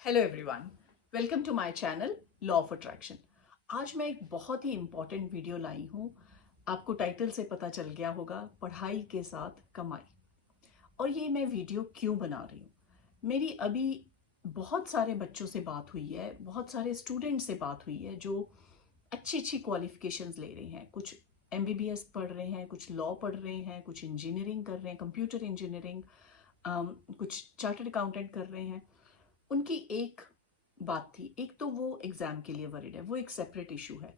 Hello everyone, welcome to my channel law of attraction. आज मैं एक बहुत ही इम्पॉर्टेंट वीडियो लाई हूँ। आपको टाइटल से पता चल गया होगा, पढ़ाई के साथ कमाई। और ये मैं वीडियो क्यों बना रही हूँ? मेरी अभी बहुत सारे बच्चों से बात हुई है, बहुत सारे स्टूडेंट से बात हुई है जो अच्छी अच्छी क्वालिफिकेशंस ले रहे हैं। कुछ एमबीबीएस पढ़ रहे हैं, कुछ लॉ पढ़ रहे हैं, कुछ इंजीनियरिंग कर रहे हैं, कंप्यूटर इंजीनियरिंग, कुछ चार्टर्ड अकाउंटेंट कर रहे हैं। उनकी एक बात थी, एक तो वो एग्ज़ाम के लिए वरिड है, वो एक सेपरेट इशू है।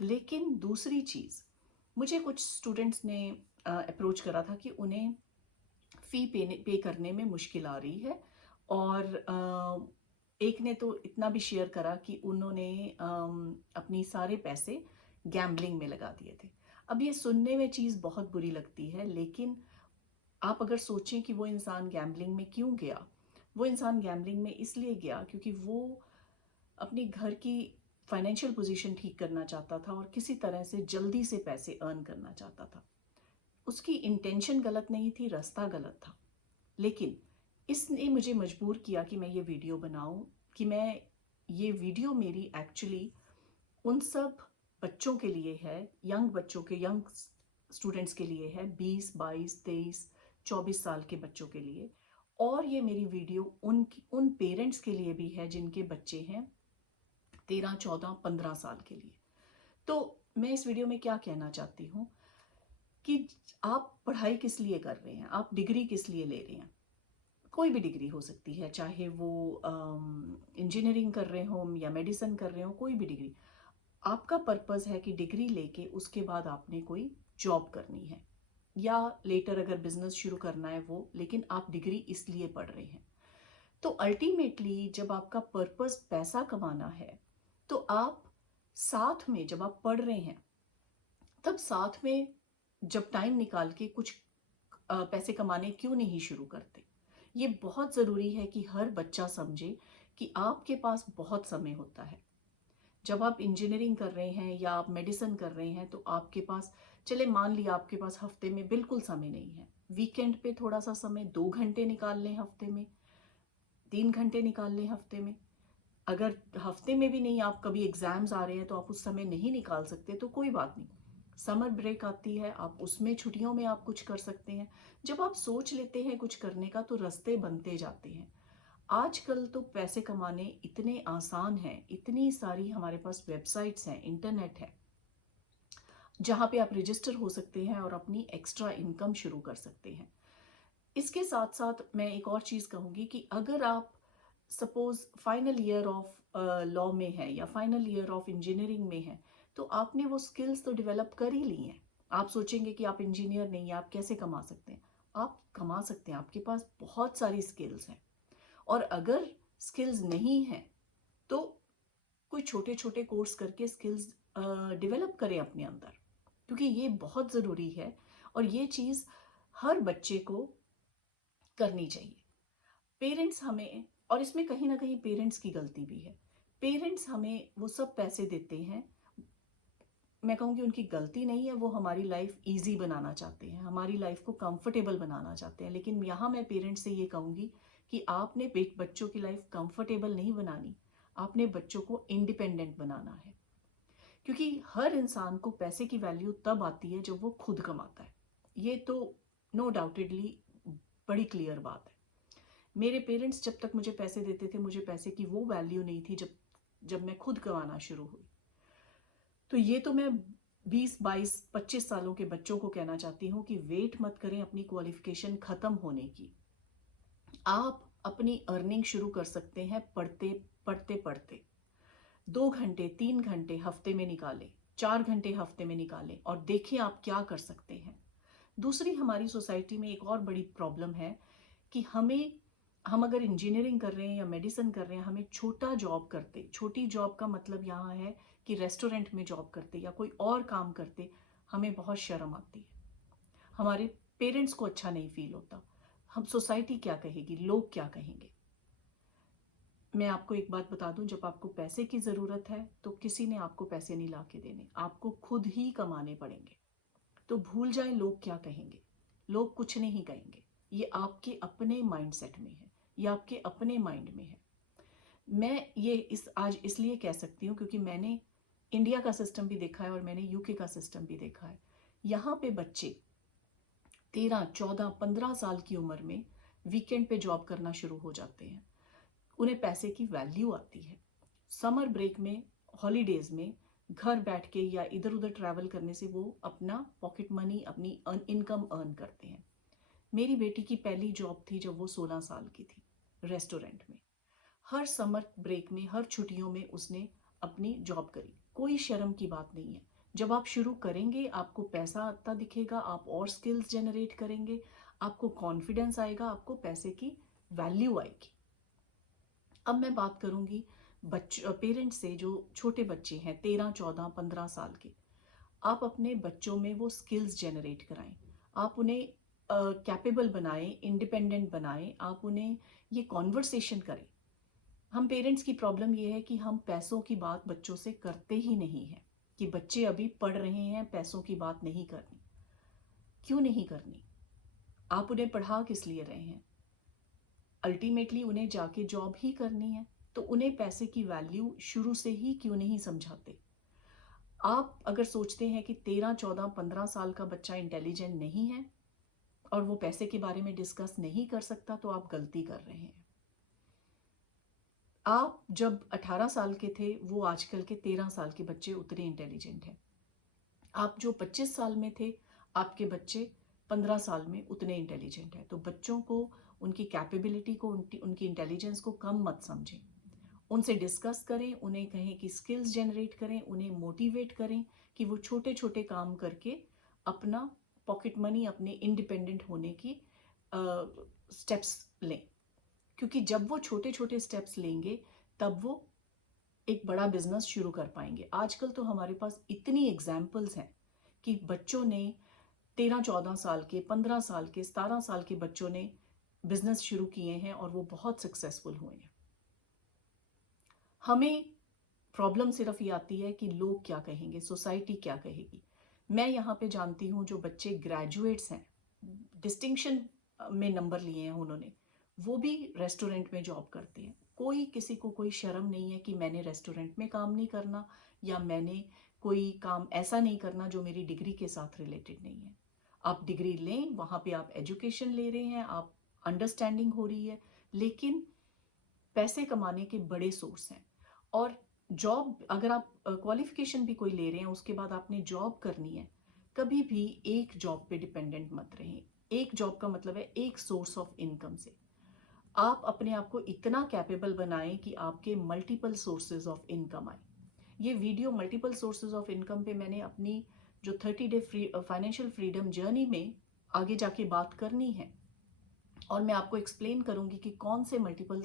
लेकिन दूसरी चीज़, मुझे कुछ स्टूडेंट्स ने अप्रोच करा था कि उन्हें फ़ी पे करने में मुश्किल आ रही है। और एक ने तो इतना भी शेयर करा कि उन्होंने अपनी सारे पैसे गैम्बलिंग में लगा दिए थे। अब ये सुनने में चीज़ बहुत बुरी लगती है, लेकिन आप अगर सोचें कि वो इंसान गैम्बलिंग में क्यों गया, वो इंसान गैम्बलिंग में इसलिए गया क्योंकि वो अपने घर की फाइनेंशियल पोजीशन ठीक करना चाहता था और किसी तरह से जल्दी से पैसे अर्न करना चाहता था। उसकी इंटेंशन गलत नहीं थी, रास्ता गलत था। लेकिन इसने मुझे मजबूर किया कि मैं ये वीडियो बनाऊं, कि मैं ये वीडियो मेरी एक्चुअली उन सब बच्चों के लिए है, यंग बच्चों के, यंग स्टूडेंट्स के लिए है, 20, 22, 23, 24 साल के बच्चों के लिए। और ये मेरी वीडियो उन पेरेंट्स के लिए भी है जिनके बच्चे हैं 13, 14, 15 साल के लिए। तो मैं इस वीडियो में क्या कहना चाहती हूँ कि आप पढ़ाई किस लिए कर रहे हैं, आप डिग्री किस लिए ले रहे हैं। कोई भी डिग्री हो सकती है, चाहे वो इंजीनियरिंग कर रहे हो या मेडिसिन कर रहे हो, कोई भी डिग्री। आपका पर्पस है कि डिग्री लेके उसके बाद आपने कोई जॉब करनी है, या लेटर अगर बिजनेस शुरू करना है वो, लेकिन आप डिग्री इसलिए पढ़ रहे हैं। तो अल्टीमेटली जब आपका पर्पस पैसा कमाना है, तो आप साथ में जब आप पढ़ रहे हैं, तब साथ में जब टाइम निकाल के कुछ पैसे कमाने क्यों नहीं शुरू करते। ये बहुत ज़रूरी है कि हर बच्चा समझे कि आपके पास बहुत समय होता है। जब आप इंजीनियरिंग कर रहे हैं या आप मेडिसिन कर रहे हैं, तो आपके पास, चले मान लिया आपके पास हफ्ते में बिल्कुल समय नहीं है, वीकेंड पे थोड़ा सा समय, 2 घंटे निकाल लें हफ्ते में, 3 घंटे निकाल लें हफ्ते में। अगर हफ्ते में भी नहीं, आप कभी एग्जाम्स आ रहे हैं तो आप उस समय नहीं निकाल सकते, तो कोई बात नहीं, समर ब्रेक आती है, आप उसमें छुट्टियों में आप कुछ कर सकते हैं। जब आप सोच लेते हैं कुछ करने का, तो रास्ते बनते जाते हैं। आजकल तो पैसे कमाने इतने आसान हैं, इतनी सारी हमारे पास वेबसाइट्स हैं, इंटरनेट है, जहाँ पे आप रजिस्टर हो सकते हैं और अपनी एक्स्ट्रा इनकम शुरू कर सकते हैं। इसके साथ साथ मैं एक और चीज़ कहूँगी कि अगर आप suppose final year of law में है या फाइनल ईयर ऑफ इंजीनियरिंग में है, तो आपने वो स्किल्स तो डेवलप कर ही ली हैं। आप सोचेंगे कि आप इंजीनियर नहीं हैं, आप कैसे कमा सकते हैं। आप कमा सकते हैं, आपके पास बहुत सारी स्किल्स हैं। और अगर स्किल्स नहीं हैं, तो कोई छोटे छोटे कोर्स करके स्किल्स डेवलप करें अपने अंदर, क्योंकि ये बहुत ज़रूरी है। और ये चीज़ हर बच्चे को करनी चाहिए। पेरेंट्स हमें, और इसमें कहीं ना कहीं पेरेंट्स की गलती भी है, पेरेंट्स हमें वो सब पैसे देते हैं, मैं कहूँगी उनकी गलती नहीं है, वो हमारी लाइफ इजी बनाना चाहते हैं, हमारी लाइफ को कंफर्टेबल बनाना चाहते हैं। लेकिन यहाँ मैं पेरेंट्स से ये कहूँगी कि आपने बच्चों की लाइफ कंफर्टेबल नहीं बनानी, आपने बच्चों को इंडिपेंडेंट बनाना है। क्योंकि हर इंसान को पैसे की वैल्यू तब आती है जब वो खुद कमाता है। ये तो नो डाउटेडली बड़ी क्लियर बात है। मेरे पेरेंट्स जब तक मुझे पैसे देते थे, मुझे पैसे की वो वैल्यू नहीं थी जब जब मैं खुद कमाना शुरू हुई। तो ये तो मैं 20, 22, 25 सालों के बच्चों को कहना चाहती हूँ कि वेट मत करें अपनी क्वालिफिकेशन खत्म होने की। आप अपनी अर्निंग शुरू कर सकते हैं पढ़ते पढ़ते पढ़ते। 2 घंटे, 3 घंटे हफ्ते में निकालें, 4 घंटे हफ्ते में निकालें, और देखें आप क्या कर सकते हैं। दूसरी, हमारी सोसाइटी में एक और बड़ी प्रॉब्लम है कि हम अगर इंजीनियरिंग कर रहे हैं या मेडिसिन कर रहे हैं, हमें छोटा जॉब करते, छोटी जॉब का मतलब यहाँ है कि रेस्टोरेंट में जॉब करते या कोई और काम करते, हमें बहुत शर्म आती है, हमारे पेरेंट्स को अच्छा नहीं फील होता, हम सोसाइटी क्या कहेगी, लोग क्या कहेंगे। मैं आपको एक बात बता दूं, जब आपको पैसे की ज़रूरत है तो किसी ने आपको पैसे नहीं ला के देने, आपको खुद ही कमाने पड़ेंगे। तो भूल जाए लोग क्या कहेंगे, लोग कुछ नहीं कहेंगे। ये आपके अपने माइंडसेट में है, ये आपके अपने माइंड में है। मैं ये इस आज इसलिए कह सकती हूँ क्योंकि मैंने इंडिया का सिस्टम भी देखा है और मैंने यूके का सिस्टम भी देखा है। यहाँ पे बच्चे 13, 14, 15 साल की उम्र में वीकेंड पे जॉब करना शुरू हो जाते हैं। उन्हें पैसे की वैल्यू आती है। समर ब्रेक में, हॉलीडेज में घर बैठ के या इधर उधर ट्रैवल करने से वो अपना पॉकेट मनी, अपनी इनकम अर्न करते हैं। मेरी बेटी की पहली जॉब थी जब वो 16 साल की थी, रेस्टोरेंट में। हर समर ब्रेक में, हर छुट्टियों में उसने अपनी जॉब करी। कोई शर्म की बात नहीं है। जब आप शुरू करेंगे आपको पैसा आता दिखेगा, आप और स्किल्स जनरेट करेंगे, आपको कॉन्फिडेंस आएगा, आपको पैसे की वैल्यू आएगी। अब मैं बात करूंगी पेरेंट्स से जो छोटे बच्चे हैं, 13, 14, 15 साल के। आप अपने बच्चों में वो स्किल्स जनरेट कराएं। आप उन्हें कैपेबल बनाएं, इंडिपेंडेंट बनाएं। आप उन्हें ये कॉन्वर्सेशन करें। हम पेरेंट्स की प्रॉब्लम ये है कि हम पैसों की बात बच्चों से करते ही नहीं हैं, कि बच्चे अभी पढ़ रहे हैं, पैसों की बात नहीं करनी। क्यों नहीं करनी? आप उन्हें पढ़ा किस लिए रहे हैं? अल्टीमेटली उन्हें जाके जॉब ही करनी है, तो उन्हें पैसे की वैल्यू शुरू से ही क्यों नहीं समझाते? आप अगर सोचते हैं कि 13, 14, 15 साल का बच्चा इंटेलिजेंट नहीं है और वो पैसे के बारे में डिस्कस नहीं कर सकता, तो आप गलती कर रहे हैं। आप जब 18 साल के थे, वो आजकल के 13 साल के बच्चे उतने इंटेलिजेंट हैं। आप जो 25 साल में थे, आपके बच्चे 15 साल में उतने इंटेलिजेंट हैं। तो बच्चों को, उनकी कैपेबिलिटी को, उनकी इंटेलिजेंस को कम मत समझें। उनसे डिस्कस करें, उन्हें कहें कि स्किल्स जनरेट करें, उन्हें मोटिवेट करें कि वो छोटे छोटे काम करके अपना पॉकेट मनी, अपने इंडिपेंडेंट होने की स्टेप्स लें। क्योंकि जब वो छोटे छोटे स्टेप्स लेंगे तब वो एक बड़ा बिजनेस शुरू कर पाएंगे। आजकल तो हमारे पास इतनी एग्जाम्पल्स हैं कि बच्चों ने 13, 14 साल के, 15 साल के, 17 साल के बच्चों ने बिजनेस शुरू किए हैं और वो बहुत सक्सेसफुल हुए हैं। हमें प्रॉब्लम सिर्फ ये आती है कि लोग क्या कहेंगे, सोसाइटी क्या कहेगी। मैं यहाँ पे जानती हूँ जो बच्चे ग्रेजुएट्स हैं, डिस्टिंक्शन में नंबर लिए हैं उन्होंने, वो भी रेस्टोरेंट में जॉब करते हैं। कोई किसी को कोई शर्म नहीं है कि मैंने रेस्टोरेंट में काम नहीं करना, या मैंने कोई काम ऐसा नहीं करना जो मेरी डिग्री के साथ रिलेटेड नहीं है। आप डिग्री लें, वहाँ पे आप एजुकेशन ले रहे हैं, आप अंडरस्टैंडिंग हो रही है, लेकिन पैसे कमाने के बड़े सोर्स हैं। और जॉब, अगर आप क्वालिफिकेशन भी कोई ले रहे हैं, उसके बाद आपने जॉब करनी है, कभी भी एक जॉब पे डिपेंडेंट मत रहें। एक जॉब का मतलब है एक सोर्स ऑफ इनकम से। आप अपने आप को इतना कैपेबल बनाएं कि आपके मल्टीपल सोर्सेज ऑफ इनकम आए। ये video multiple sources of income पे मैंने अपनी जो 30 डे फाइनेंशियल फ्रीडम जर्नी में आगे जाके बात करनी है, और मैं आपको एक्सप्लेन करूंगी कि कौन से मल्टीपल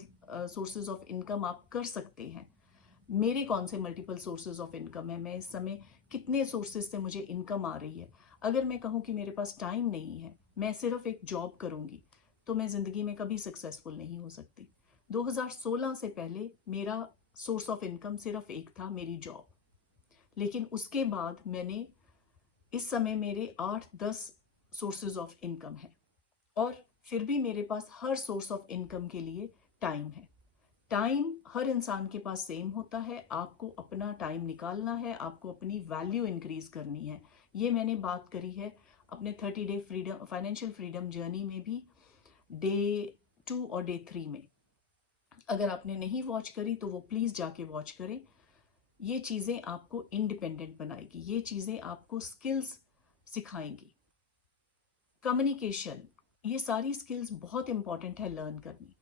सोर्सेज ऑफ इनकम आप कर सकते हैं। मेरे कौन से मल्टीपल सोर्सेज ऑफ इनकम है, मैं इस समय कितने सोर्सेज से मुझे इनकम आ रही है। अगर मैं कहूँ कि मेरे पास टाइम नहीं है, मैं सिर्फ एक जॉब करूंगी, तो मैं ज़िंदगी में कभी सक्सेसफुल नहीं हो सकती। 2016 से पहले मेरा सोर्स ऑफ इनकम सिर्फ एक था, मेरी जॉब। लेकिन उसके बाद मैंने, इस समय मेरे 8-10 सोर्सेज ऑफ इनकम है, और फिर भी मेरे पास हर सोर्स ऑफ इनकम के लिए टाइम है। टाइम हर इंसान के पास सेम होता है, आपको अपना टाइम निकालना है, आपको अपनी वैल्यू इंक्रीज करनी है। ये मैंने बात करी है अपने 30 day freedom financial freedom journey में भी, डे 2 और डे 3 में। अगर आपने नहीं वॉच करी तो वो प्लीज़ जाके वॉच करें। ये चीज़ें आपको इंडिपेंडेंट बनाएगी, ये चीज़ें आपको स्किल्स सिखाएंगी। कम्युनिकेशन, ये सारी स्किल्स बहुत इंपॉर्टेंट है लर्न करनी।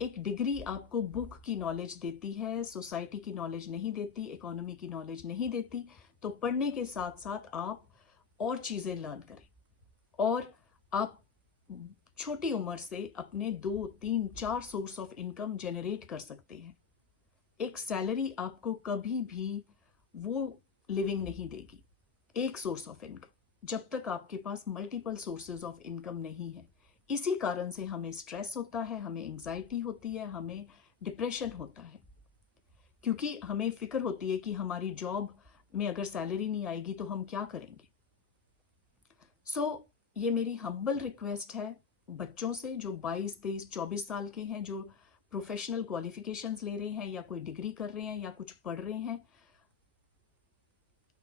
एक डिग्री आपको बुक की नॉलेज देती है, सोसाइटी की नॉलेज नहीं देती, इकोनॉमी की नॉलेज नहीं देती। तो पढ़ने के साथ साथ आप और चीज़ें लर्न करें, और आप छोटी उम्र से अपने 2, 3, 4 सोर्स ऑफ इनकम जनरेट कर सकते हैं। एक सैलरी आपको कभी भी वो लिविंग नहीं देगी, एक सोर्स ऑफ इनकम, जब तक आपके पास मल्टीपल सोर्सेज ऑफ इनकम नहीं है। इसी कारण से हमें स्ट्रेस होता है, हमें एंग्जाइटी होती है, हमें डिप्रेशन होता है, क्योंकि हमें फिक्र होती है कि हमारी जॉब में अगर सैलरी नहीं आएगी तो हम क्या करेंगे। ये मेरी हम्बल रिक्वेस्ट है बच्चों से जो 22, 23, 24 साल के हैं, जो प्रोफेशनल क्वालिफिकेशंस ले रहे हैं या कोई डिग्री कर रहे हैं या कुछ पढ़ रहे हैं,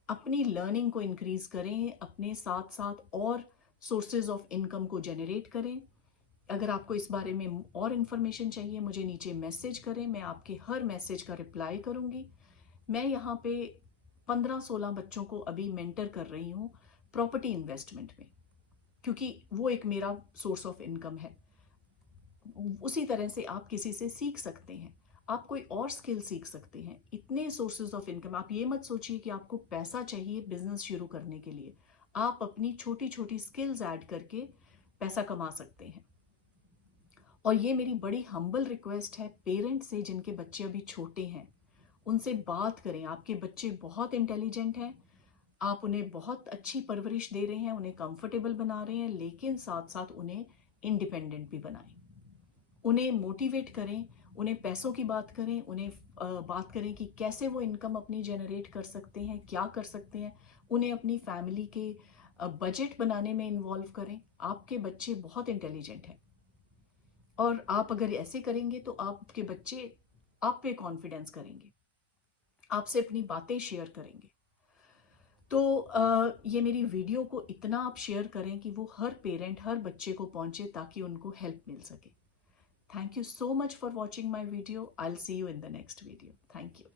अपनी लर्निंग को इंक्रीज करें, अपने साथ साथ और सोर्सेज ऑफ इनकम को जनरेट करें। अगर आपको इस बारे में और इन्फॉर्मेशन चाहिए, मुझे नीचे मैसेज करें, मैं आपके हर मैसेज का रिप्लाई करूंगी। मैं यहाँ पे 15-16 बच्चों को अभी मेंटर कर रही हूँ प्रॉपर्टी इन्वेस्टमेंट में, क्योंकि वो एक मेरा सोर्स ऑफ इनकम है। उसी तरह से आप किसी से सीख सकते हैं, आप कोई और स्किल सीख सकते हैं। इतने सोर्सेज ऑफ इनकम, आप ये मत सोचिए कि आपको पैसा चाहिए बिजनेस शुरू करने के लिए। आप अपनी छोटी छोटी स्किल्स ऐड करके पैसा कमा सकते हैं। और ये मेरी बड़ी हम्बल रिक्वेस्ट है पेरेंट्स से जिनके बच्चे अभी छोटे हैं, उनसे बात करें। आपके बच्चे बहुत इंटेलिजेंट हैं, आप उन्हें बहुत अच्छी परवरिश दे रहे हैं, उन्हें कंफर्टेबल बना रहे हैं, लेकिन साथ साथ उन्हें इंडिपेंडेंट भी बनाएं। उन्हें मोटिवेट करें, उन्हें पैसों की बात करें, उन्हें बात करें कि कैसे वो इनकम अपनी जनरेट कर सकते हैं, क्या कर सकते हैं। उन्हें अपनी फैमिली के बजट बनाने में इन्वॉल्व करें। आपके बच्चे बहुत इंटेलिजेंट हैं और आप अगर ऐसे करेंगे तो आपके बच्चे आप पे कॉन्फिडेंस करेंगे, आपसे अपनी बातें शेयर करेंगे। तो ये मेरी वीडियो को इतना आप शेयर करें कि वो हर पेरेंट, हर बच्चे को पहुंचे ताकि उनको हेल्प मिल सके। Thank you so much for watching my video. I'll see you in the next video. Thank you.